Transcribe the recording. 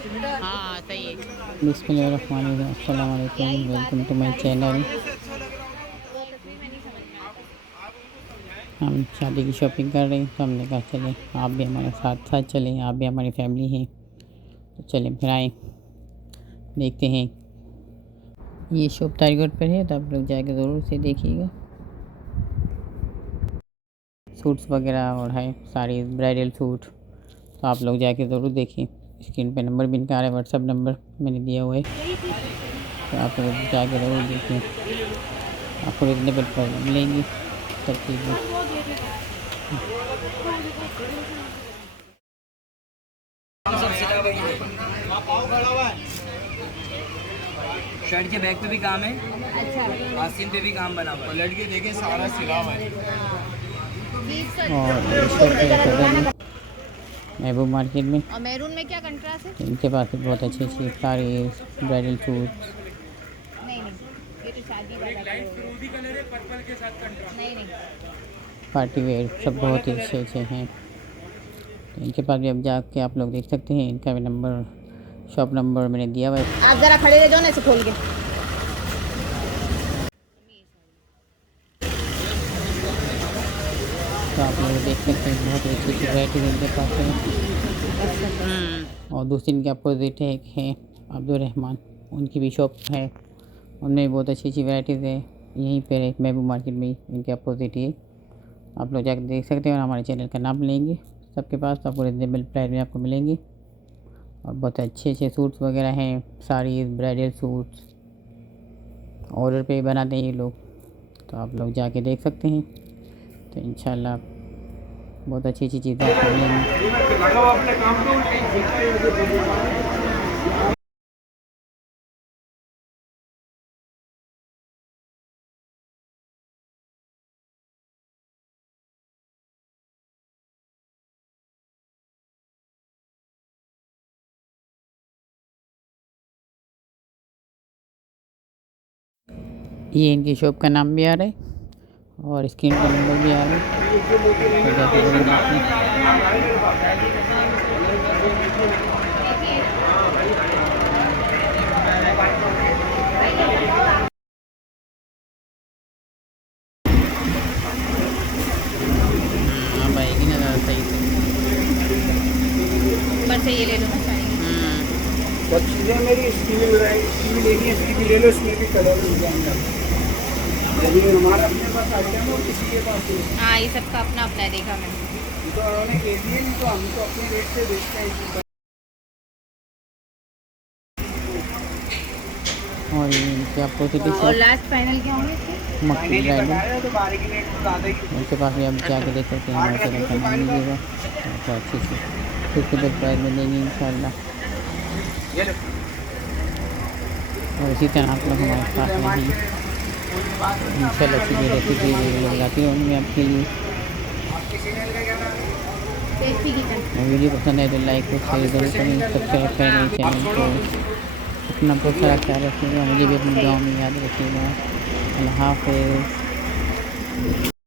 हाँ सही है। बिस्मिल्लाहिर्रहमानिर्रहीम, अस्सलाम वालेकुम, वेलकम टू माय चैनल। हम शादी की शॉपिंग कर रहे हैं, तो हमने कहा चलें आप भी हमारे साथ साथ चलें, आप भी हमारी फैमिली हैं, तो चलें फिर आएँ देखते हैं। ये शॉप तारी रोड पर है, तो आप लोग जाके ज़रूर से देखिएगा। सूट्स वगैरह और है सारी ब्राइडल सूट, तो आप लोग जाके ज़रूर देखिए। स्क्रीन पे नंबर भी इनका आ रहा है, व्हाट्सअप नंबर मैंने दिया हुआ है, तो आप लोग जाके ज़रूर देखिए। आपको रिजनेबल प्राइस मिलेंगी सब चीज़ें। शर्ट के बैक पे भी काम है, अच्छा आस्तीन पे भी काम बना हुआ है। लड़के देखें सारा सिला हुआ है। और महबूब मार्केट में, और मैरून में क्या कंट्रास्ट है? इनके पास भी बहुत अच्छी अच्छी साड़ी, ब्राइडल सूट, नहीं नहीं, ये तो शादी वाला लाइट फ्रूटी कलर है, पर्पल के साथ कंट्रास्ट। नहीं नहीं, पार्टी वेयर सब बहुत ही अच्छे अच्छे हैं। तो इनके पास भी अब जाके आप लोग देख सकते हैं। इनका भी नंबर, शॉप नंबर मैंने दिया हुआ है। आप ज़रा खड़े रह जाओ ना इसे खोल के। तो आप लोग देख सकते हैं, बहुत ही अच्छी अच्छी वैराइटीज इनके पास है। और दूसरी इनके अपोजिट है, एक है अब्दुलरहमान, उनकी भी शॉप है, उनमें भी बहुत अच्छी अच्छी वैराइटीज़ है। यहीं पर है महबूब मार्केट में ही, इनके अपोजिट ही। आप लोग जाकर देख सकते हैं और हमारे चैनल का नाम लेंगे सबके पास, तो आपको रिजनेबल प्राइस में आपको मिलेंगी। और बहुत अच्छे अच्छे सूट्स वगैरह हैं, साड़ीज़, ब्राइडल सूट्स ऑर्डर पे ही बनाते हैं ये लोग, तो आप लोग जाके देख सकते हैं। तो इंशाल्लाह बहुत अच्छी अच्छी चीज़ें आपको मिलेंगी। ये इनकी शॉप का नाम भी आ रहा है और स्क्रीन पर नंबर भी आ रहा है, तो जाके ज़रूर हाँ आएगी ना ज़्यादा सही से। बस ये ले लो ना साड़ी। सब चीज़ें मेरी इसकी भी लेनी है, इसकी भी ले लो, इसमें भी कलर मिल जाएंगे। लेकिन हमारा अपने पास आइटम है और किसी के पास नहीं। हाँ ये सबका अपना अपना है, देखा मैंने। तो उन्होंने कह दिए नहीं, तो हम तो अपने रेट से बेचते हैं। और ये इनके अपोजिट और लास्ट फाइनल क्या होंगे इसके? मक्खी ब्राइडल, तो बारह की रेट तो ज़्यादा ही। उनके पास भी आप जाके देख सकते हैं। हमारे चैनल का नाम लीजिएगा, तो अच्छी सी रिजनेबल प्राइस में देंगे इंशाल्लाह। और इसी तरह आप लोग हमारे साथ रहेंगे, इंशाल्लाह चीज़ें रहती थी लगाती रहूँगी मैं आपके लिए। Tasty kitchen. वीडियो पसंद है तो लाइक और शेयर ज़रूर करें, सब्सक्राइब करें मेरे चैनल को। अपना बहुत सारा ख्याल रखिएगा, मुझे भी अपनी दुआओं में याद रखिएगा। अल्लाह हाफ़िज़।